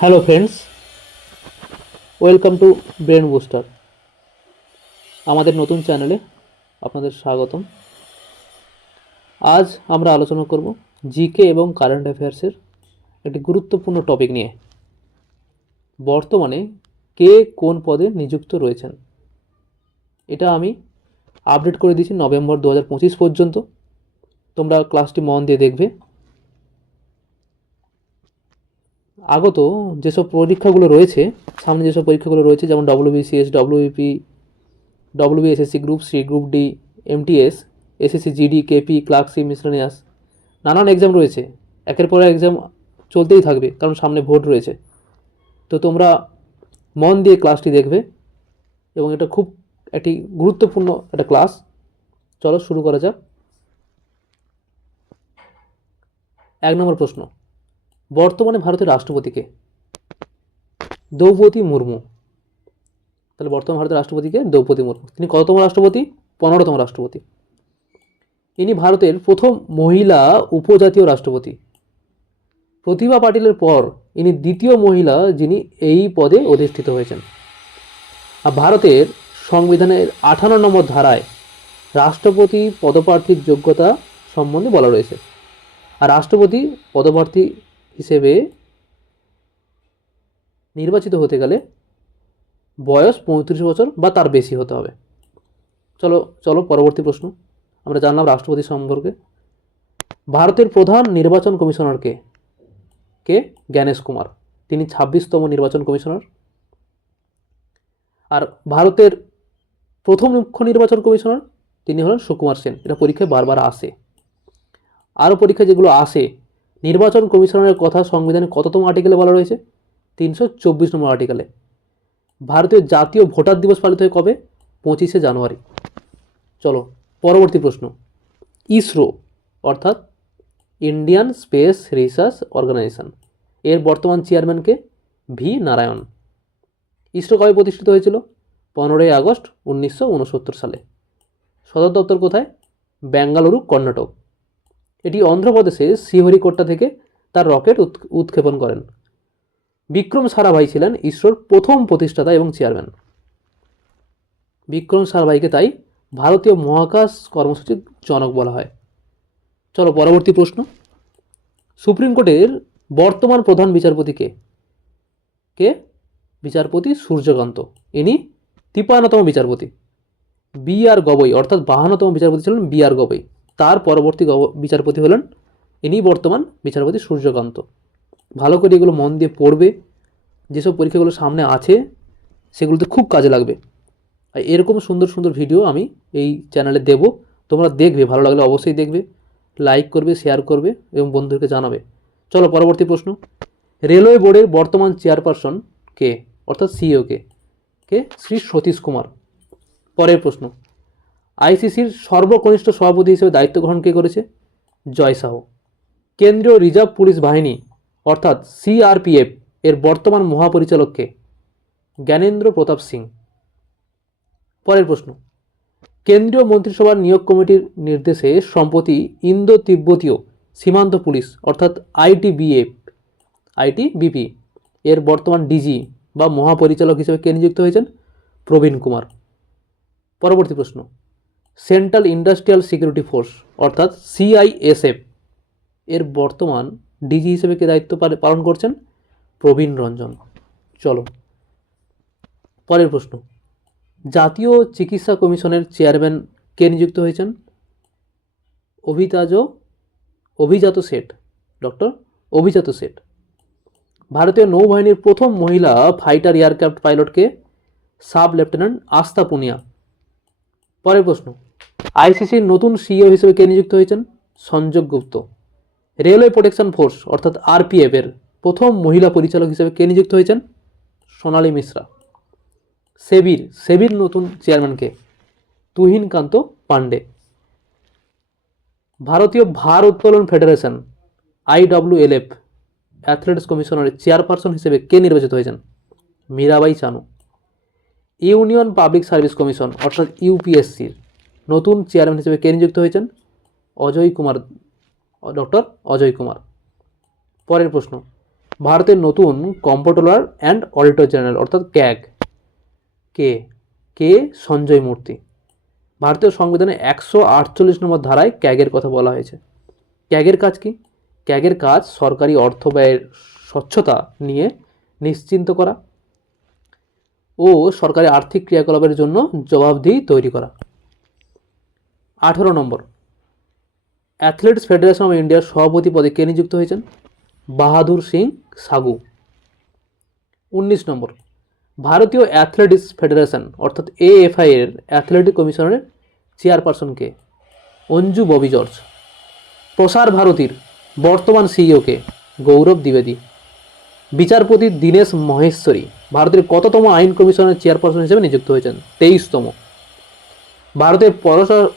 Hello friends welcome to brain booster আমাদের নতুন চ্যানেলে আপনাদের স্বাগতম। আজ আমরা আলোচনা করব জিকে এবং কারেন্ট অ্যাফেয়ার্সের একটি গুরুত্বপূর্ণ টপিক নিয়ে। বর্তমানে কে কোন পদে নিযুক্ত রয়েছেন? এটা আমি আপডেট করে দিয়েছি নভেম্বর দু পঁচিশ পর্যন্ত। তোমরা ক্লাসটি মন দিয়ে দেখবে। আগত যেসব পরীক্ষাগুলো রয়েছে, সামনে যেসব পরীক্ষাগুলো রয়েছে, যেমন WBCS WP WBSSC group C group D MTS SSC GD KP clerkship miscellaneous নানান এক্সাম রয়েছে। একের পর এক্সাম চলতেই থাকবে, কারণ সামনে ভোট রয়েছে। তো তোমরা মন দিয়ে ক্লাসটি দেখবে এবং এটা খুব একটি গুরুত্বপূর্ণ একটা ক্লাস চলো শুরু করা যাক। এক নম্বর প্রশ্ন। বর্তমানে ভারতের রাষ্ট্রপতিকে। দ্রৌপদী মুর্মু। তাহলে বর্তমান ভারতের রাষ্ট্রপতিকে দ্রৌপদী মুর্মু। তিনি কততম রাষ্ট্রপতি? পনেরোতম রাষ্ট্রপতি। ইনি ভারতের প্রথম মহিলা উপজাতীয় রাষ্ট্রপতি। প্রতিভা পাটিলের পর ইনি দ্বিতীয় মহিলা যিনি এই পদে অধিষ্ঠিত হয়েছেন। আর ভারতের সংবিধানের আঠান্ন নম্বর ধারায় রাষ্ট্রপতি পদপ্রার্থীর যোগ্যতা সম্বন্ধে বলা রয়েছে। আর রাষ্ট্রপতি পদপ্রার্থী হিসেবে নির্বাচিত হতে গেলে বয়স পঁয়ত্রিশ বছর বা তার বেশি হতে হবে। চলো চলো, পরবর্তী প্রশ্ন। আমরা জানলাম রাষ্ট্রপতি সম্পর্কে। ভারতের প্রধান নির্বাচন কমিশনারকে কে? জ্ঞানেশ কুমার। তিনি ছাব্বিশতম নির্বাচন কমিশনার। আর ভারতের প্রথম মুখ্য নির্বাচন কমিশনার তিনি হলেন সুকুমার সেন। এটা পরীক্ষায় বারবার আসে। আরও পরীক্ষায় যেগুলো আসে নির্বাচন কমিশনের কথা সংবিধানে কততম আর্টিকেলে বলা রয়েছে? তিনশো চব্বিশ নম্বর আর্টিকেলে। ভারতীয় জাতীয় ভোটার দিবস পালিত হয় কবে? পঁচিশে জানুয়ারি। চলো, পরবর্তী প্রশ্ন। ইসরো, অর্থাৎ ইন্ডিয়ান স্পেস রিসার্চ অর্গানাইজেশন, এর বর্তমান চেয়ারম্যানকে ভি. নারায়ণ। ইসরো কবে প্রতিষ্ঠিত হয়েছিল? পনেরোই আগস্ট উনিশশো উনসত্তর সালে। সদর দপ্তর কোথায়? বেঙ্গালুরু, কর্ণাটক। এটি অন্ধ্রপ্রদেশে শ্রীহরিকোট্টা থেকে তার রকেট উৎ- উৎক্ষেপণ করেন। বিক্রম সারাভাই ছিলেন ইসরোর প্রথম প্রতিষ্ঠাতা এবং চেয়ারম্যান। বিক্রম সারাভাইকে তাই ভারতীয় মহাকাশ কর্মসূচির জনক বলা হয়। চলো পরবর্তী প্রশ্ন। সুপ্রিম কোর্টের বর্তমান প্রধান বিচারপতি কে? কে বিচারপতি সূর্যকান্ত। ইনি তিপ্পান্নতম বিচারপতি। বি আর গবৈ অর্থাৎ বাহান্নতম বিচারপতি ছিলেন বি আর গবৈ তার পরবর্তী বিচারপতি হলেন ইনি বর্তমান বিচারপতি সূর্যকান্ত। ভালো করে এগুলো মন দিয়ে পড়বে। যেসব পরীক্ষাগুলো সামনে আছে, সেগুলোতে খুব কাজে লাগবে। আর এরকম সুন্দর সুন্দর ভিডিও আমি এই চ্যানেলে দেব। তোমরা দেখবে, ভালো লাগলে অবশ্যই দেখবে, লাইক করবে, শেয়ার করবে এবং বন্ধুদেরকে জানাবে। চলো, পরবর্তী প্রশ্ন। রেলওয়ে বোর্ডের বর্তমান চেয়ারপারসন কে? অর্থাৎ সিইও কে? কে? শ্রী সতীশ কুমার। পরের প্রশ্ন। আইসিসির সর্বকনিষ্ঠ সভাপতি হিসেবে দায়িত্ব গ্রহণ কে করেছে? জয় সাহ। কেন্দ্রীয় রিজার্ভ পুলিশ বাহিনী, অর্থাৎ সিআরপিএফ, এর বর্তমান মহাপরিচালক কে? জ্ঞানেন্দ্র প্রতাপ সিং। পরের প্রশ্ন। কেন্দ্রীয় মন্ত্রিসভার নিয়োগ কমিটির নির্দেশে সম্প্রতি ইন্দো তিব্বতীয় সীমান্ত পুলিশ, অর্থাৎ আইটিবিএফ, আইটিবিপি, এর বর্তমান ডিজি বা মহাপরিচালক হিসেবে কে নিযুক্ত হয়েছেন? প্রবীণ কুমার। পরবর্তী প্রশ্ন। সেন্ট্রাল ইন্ডাস্ট্রিয়াল সিকিউরিটি ফোর্স অর্থাৎ সিআইএসএফ এর বর্তমান ডিজি হিসেবে কে দায়িত্ব পালন করছেন? প্রবীণ রঞ্জন। চলো, পরের প্রশ্ন। জাতীয় চিকিৎসা কমিশনের চেয়ারম্যান কে নিযুক্ত হয়েছেন? অভিতাজ অভিজাত শেঠ ডক্টর অভিজাত শেঠ ভারতীয় নৌবাহিনীর প্রথম মহিলা ফাইটার এয়ারক্রাফট পাইলটকে সাব লেফটেন্যান্ট আস্থা পুনিয়া পরের প্রশ্ন। আইসিসির নতুন সিইও হিসেবে কে নিযুক্ত হয়েছেন? Sanjay Gupta. Railway protection force, অর্থাৎ আরপিএফ এর প্রথম মহিলা পরিচালক হিসেবে কে নিযুক্ত হয়েছেন? সোনালী মিশ্রা। সেবির সেবির নতুন চেয়ারম্যানকে তুহিনকান্ত পান্ডে ভারতীয় ভার উত্তোলন ফেডারেশন, আইডব্লিউএলএফ অ্যাথলেটিক্স কমিশনারের চেয়ারপারসন হিসেবে কে নির্বাচিত হয়েছেন? Mirabai Chanu. Union public service commission, অর্থাৎ ইউপিএসসির। নতুন চেয়ারম্যান হিসেবে কে নিযুক্ত হয়েছেন? অজয় কুমার ডক্টর অজয় কুমার। পরের প্রশ্ন, ভারতের নতুন কম্পোট্রোলার অ্যান্ড অডিটর জেনারেল অর্থাৎ ক্যাগ কে? কে? সঞ্জয় মূর্তি। ভারতীয় সংবিধানে একশো আটচল্লিশ নম্বর ধারায় ক্যাগের কথা বলা হয়েছে। ক্যাগের কাজ কি? ক্যাগের কাজ সরকারি অর্থ ব্যয়ের স্বচ্ছতা নিয়ে নিশ্চিন্ত করা ও সরকারি আর্থিক ক্রিয়াকলাপের জন্য জবাবদিহি তৈরি করা। আঠেরো নম্বর। অ্যাথলেটিক্স ফেডারেশন অফ ইন্ডিয়ার সভাপতি পদে কে নিযুক্ত হয়েছেন? বাহাদুর সিং সাগু। উনিশ নম্বর। ভারতীয় অ্যাথলেটিক্স ফেডারেশন, অর্থাৎ এএফআই এর অ্যাথলেটিক কমিশনের চেয়ারপারসন কে? অঞ্জু ববি জর্জ। প্রসার ভারতীর বর্তমান সিইওকে গৌরব দ্বিবেদী। বিচারপতি দীনেশ মহেশ্বরী, ভারতের কততম আইন কমিশনের চেয়ারপারসন হিসেবে নিযুক্ত হয়েছেন? তেইশতম। ভারতের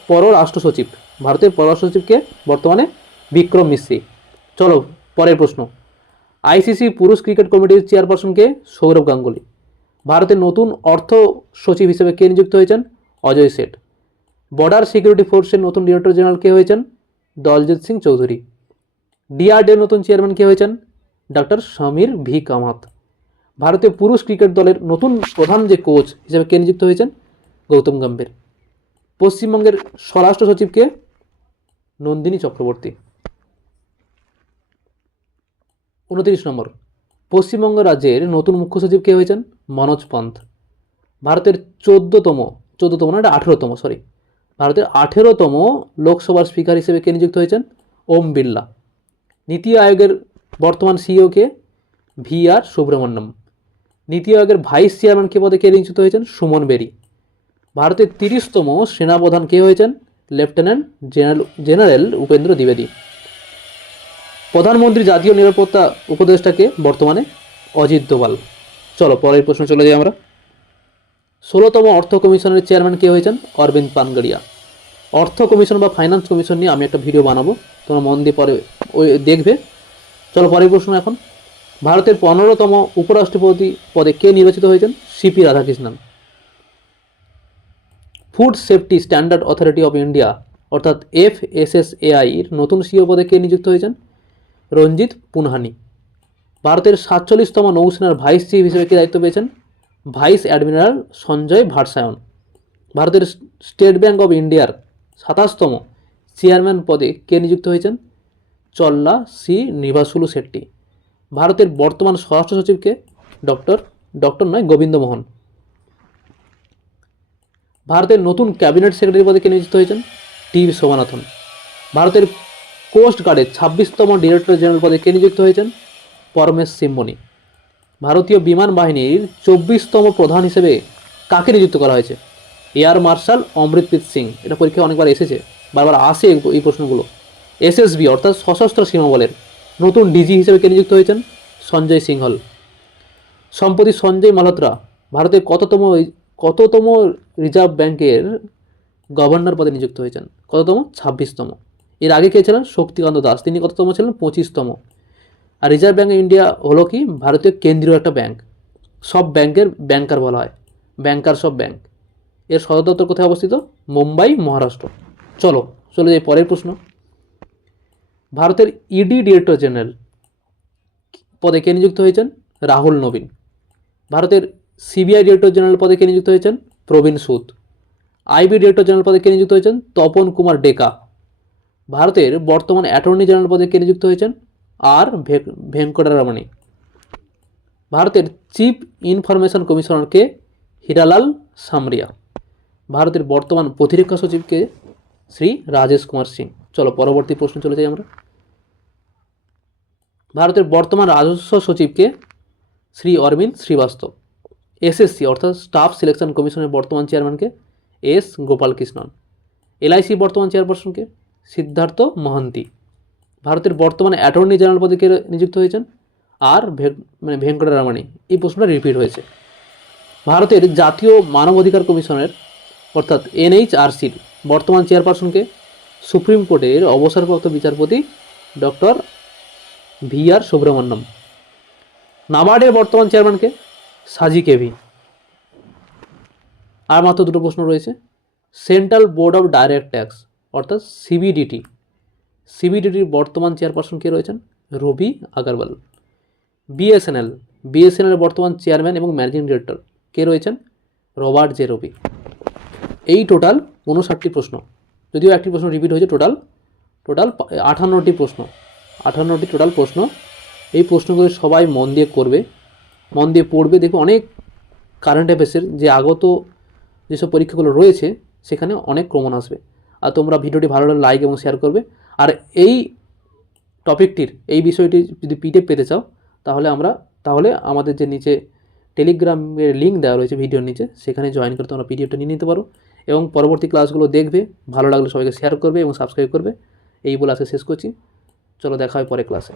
পররাষ্ট্র সচিব ভারতের পররাষ্ট্র সচিবকে বর্তমানে বিক্রম মিশ্রি চলো, পরের প্রশ্ন। আইসিসি পুরুষ ক্রিকেট কমিটির চেয়ারপারসনকে সৌরভ গাঙ্গুলি। ভারতের নতুন অর্থ সচিব হিসেবে কে নিযুক্ত হয়েছেন? অজয় শেঠ বর্ডার সিকিউরিটি ফোর্সের নতুন ডিরেক্টর জেনারেল কে হয়েছেন? দলজিৎ সিং চৌধুরী। ডিআরডির নতুন চেয়ারম্যান কে হয়েছেন? Doctor Sameer V. কামাত। ভারতীয় পুরুষ ক্রিকেট দলের নতুন প্রধান যে কোচ হিসেবে কে নিযুক্ত হয়েছেন? গৌতম গম্ভীর। পশ্চিমবঙ্গের স্বরাষ্ট্র সচিবকে নন্দিনী চক্রবর্তী। উনত্রিশ নম্বর। পশ্চিমবঙ্গ রাজ্যের নতুন মুখ্য সচিব কে হয়েছেন? মনোজ পন্থ। ভারতের চোদ্দতম চোদ্দতম না, এটা আঠেরোতম সরি ভারতের আঠেরোতম লোকসভার স্পিকার হিসেবে কে নিযুক্ত হয়েছেন? ওম বিড়লা। নীতি আয়োগের বর্তমান সিইও কে ভি আর সুব্রমণ্যম। নীতি আয়োগের ভাইস চেয়ারম্যান কে পদে কে নিযুক্ত হয়েছেন? সুমন বেরি। ভারতের তিরিশতম সেনাপ্রধান কে হয়েছেন? লেফটেন্যান্ট জেনারেল জেনারেল উপেন্দ্র দ্বিবেদী। প্রধানমন্ত্রী জাতীয় নিরাপত্তা উপদেষ্টাকে বর্তমানে? অজিত দোভাল। চলো, পরের প্রশ্ন চলে যাই আমরা। ষোলোতম অর্থ কমিশনের চেয়ারম্যান কে হয়েছেন? অরবিন্দ পানগড়িয়া। অর্থ কমিশন বা ফাইন্যান্স কমিশন নিয়ে আমি একটা ভিডিও বানাবো। তোমরা মন দিয়ে পরে ওই দেখবে। চলো, পরের প্রশ্ন এখন। ভারতের পনেরোতম উপরাষ্ট্রপতি পদে কে নির্বাচিত হয়েছেন? CP Radhakrishnan. Food safety standard authority of India অর্থাৎ এফ এস এস এআইর নতুন সিও পদে কে নিযুক্ত হয়েছেন? রঞ্জিত পুনহানি। ভারতের সাতচল্লিশতম নৌসেনার ভাইস চিফ হিসেবে কে দায়িত্ব পেয়েছেন? ভাইস অ্যাডমিরাল সঞ্জয় ভাটসায়ন ভারতের স্টেট ব্যাঙ্ক অফ ইন্ডিয়ার সাতাশতম চেয়ারম্যান পদে কে নিযুক্ত হয়েছেন? চল্লা সি নিভাসুলু শেট্টি। ভারতের বর্তমান স্বরাষ্ট্র সচিবকে ডক্টর ডক্টর নয় গোবিন্দ মোহন ভারতের নতুন ক্যাবিনেট সেক্রেটারি পদে কে নিযুক্ত হয়েছেন? টি শোভানাথন ভারতের কোস্ট গার্ডের ছাব্বিশতম ডিরেক্টর জেনারেল পদে কে নিযুক্ত হয়েছেন? পরমেশ সিম্বনি। ভারতীয় বিমান বাহিনীর চব্বিশতম প্রধান হিসেবে কাকে নিযুক্ত করা হয়েছে? Air marshal Amritpreet Singh. এটা পরীক্ষায় অনেকবার এসেছে, বারবার আসে এই- এই প্রশ্নগুলো। এসএসবি, অর্থাৎ সশস্ত্র সীমাবলের নতুন ডিজি হিসেবে কে নিযুক্ত হয়েছেন? সঞ্জয় সিংহল। সম্প্রতি সঞ্জয় মালহোত্রা, ভারতের কততম কততম রিজার্ভ ব্যাংকের গভর্নর পদে নিযুক্ত হয়েছেন? কততম? ছাব্বিশতম। এর আগে কে ছিলেন? শক্তিকান্ত দাস। তিনি কততম ছিলেন? পঁচিশতম। আর রিজার্ভ ব্যাঙ্ক অফ ইন্ডিয়া হলো কি? ভারতীয় কেন্দ্রীয় একটা ব্যাংক। সব ব্যাংকের ব্যাংকার বলা হয়। ব্যাংকার সব ব্যাংক। এর সদর দপ্তর কোথায় অবস্থিত? মুম্বাই, মহারাষ্ট্র। চলো, চলে যাই পরের প্রশ্ন। ভারতের ইডি ডিরেক্টর জেনারেল পদে কে নিযুক্ত হয়েছেন? রাহুল নবীন। ভারতের সিবিআই ডিরেক্টর জেনারেল পদে কে নিযুক্ত হয়েছেন? প্রবীণ সুদ। আইবি ডিরেক্টর জেনারেল পদে কে নিযুক্ত হয়েছেন? তপন কুমার ডেকা। ভারতের বর্তমান অ্যাটর্নি জেনারেল পদে কে নিযুক্ত হয়েছেন? আর ভেঙ্কটরামণি। ভারতের চিফ ইনফরমেশন কমিশনারকে হীরালাল সামরিয়া। ভারতের বর্তমান প্রতিরক্ষা সচিবকে শ্রী রাজেশ কুমার সিং। চলো, পরবর্তী প্রশ্ন চলে যাই আমরা। ভারতের বর্তমান রাজস্ব সচিবকে শ্রী অরবিন্দ শ্রীবাস্তব। এসএসসি অর্থাৎ স্টাফ সিলেকশন কমিশনের বর্তমান চেয়ারম্যানকে এস গোপালকৃষ্ণন। এলআইসি বর্তমান চেয়ারপারসনকে সিদ্ধার্থ মহান্তি। ভারতের বর্তমানে অ্যাটর্নি জেনারেল পদে কে নিযুক্ত হয়েছেন আর মানে ভেঙ্কটরামানি এই প্রশ্নটা রিপিট হয়েছে। ভারতের জাতীয় মানবাধিকার কমিশনের অর্থাৎ এনএইচআরসির বর্তমান চেয়ারপারসনকে সুপ্রিম কোর্টের অবসরপ্রাপ্ত বিচারপতি ডক্টর ভি আর সুব্রমণ্যম। নাবার্ডের বর্তমান চেয়ারম্যানকে সাজি কেভি আর মাত্র দুটো প্রশ্ন রয়েছে। Central board of direct tax অর্থাৎ সিবিডিটি সিবিডিটির বর্তমান চেয়ারপারসন কে রয়েছেন? রবি আগারওয়াল। বিএসএনএল বিএসএনএল বর্তমান চেয়ারম্যান এবং ম্যানেজিং ডিরেক্টর কে রয়েছেন? Robert J Ravi. এই টোটাল উনষাটটি প্রশ্ন। যদিও একটি প্রশ্ন রিপিট হয়েছে টোটাল টোটাল আঠান্নটি প্রশ্ন। আঠান্নটি টোটাল প্রশ্ন। এই প্রশ্নগুলো সবাই মন দিয়ে করবে। মন দিয়ে পড়বে, দেখবে অনেক কারেন্ট অ্যাফেয়ার্সের যে আগত যেসব পরীক্ষাগুলো রয়েছে, সেখানে অনেক ক্রমণ আসবে। আর তোমরা ভিডিওটি ভালো লাগলে লাইক এবং শেয়ার করবে। আর এই টপিকটির এই বিষয়টি যদি পিডিএফ পেতে চাও, তাহলে আমরা, তাহলে আমাদের যে নিচে টেলিগ্রামের লিঙ্ক দেওয়া রয়েছে ভিডিওর নিচে, সেখানে জয়েন করে তোমরা পিডিএফটা নিয়ে নিতে পারো। এবং পরবর্তী ক্লাসগুলো দেখবে, ভালো লাগলে সবাইকে শেয়ার করবে এবং সাবস্ক্রাইব করবে। এই বলে আজকে শেষ করছি। চলো দেখা হয় পরে ক্লাসে